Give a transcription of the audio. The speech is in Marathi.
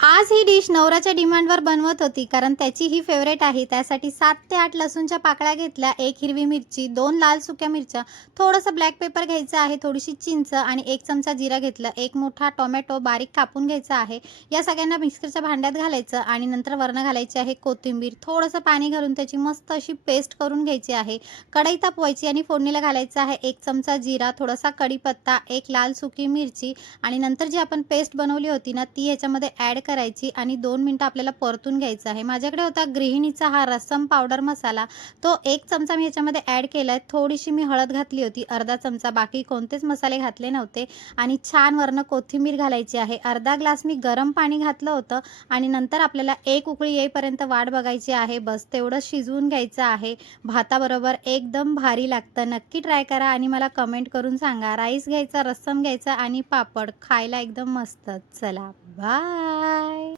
आज ही डिश नवऱ्याच्या डिमांडवर बनवत होती, कारण त्याची ही फेवरेट आहे. त्यासाठी 7 ते 8 लसूणच्या पाकळ्या घेतल्या, 1 हिरवी मिरची, 2 लाल सुक्या मिरच्या, थोडंसं ब्लॅक पेपर घ्यायचं आहे, थोडीशी चिंच आणि 1 चमचा जिरा घेतलं. 1 मोठा टोमॅटो बारीक कापून घ्यायचा आहे. या सगळ्यांना मिक्सरच्या भांड्यात घालायचं आणि नंतर वरनं घालायची आहे कोथिंबीर. थोडंसं पाणी घालून त्याची मस्त अशी पेस्ट करून घ्यायची आहे. कढई तापवायची आणि फोडणीला घालायचं आहे 1 चमचा जिरा, थोडासा कढीपत्ता, 1 लाल सुकी मिरची आणि नंतर जी आपण पेस्ट बनवली होती ना, ती ह्याच्यामध्ये ॲड करायची आणि 2 मिनिटं आपल्याला परतून घ्यायचं आहे. माझ्याकडे होता गृहिणीचा हा रसम पावडर मसाला, तो 1 चमचा मी ह्याच्यामध्ये ॲड केलाय. थोडीशी मी हळद घातली होती, अर्धा चमचा. बाकी कोणतेच मसाले घातले नव्हते आणि छान वरनं कोथिंबीर घालायची आहे. अर्धा ग्लास मी गरम पाणी घातलं होतं आणि नंतर आपल्याला 1 उकळी येईपर्यंत वाट बघायची आहे. बस तेवढं शिजवून घ्यायचं आहे. भाताबरोबर एकदम भारी लागतं. नक्की ट्राय करा आणि मला कमेंट करून सांगा. राईस घ्यायचा, रस्सम घ्यायचा आणि पापड खायला एकदम मस्त. चला बाय.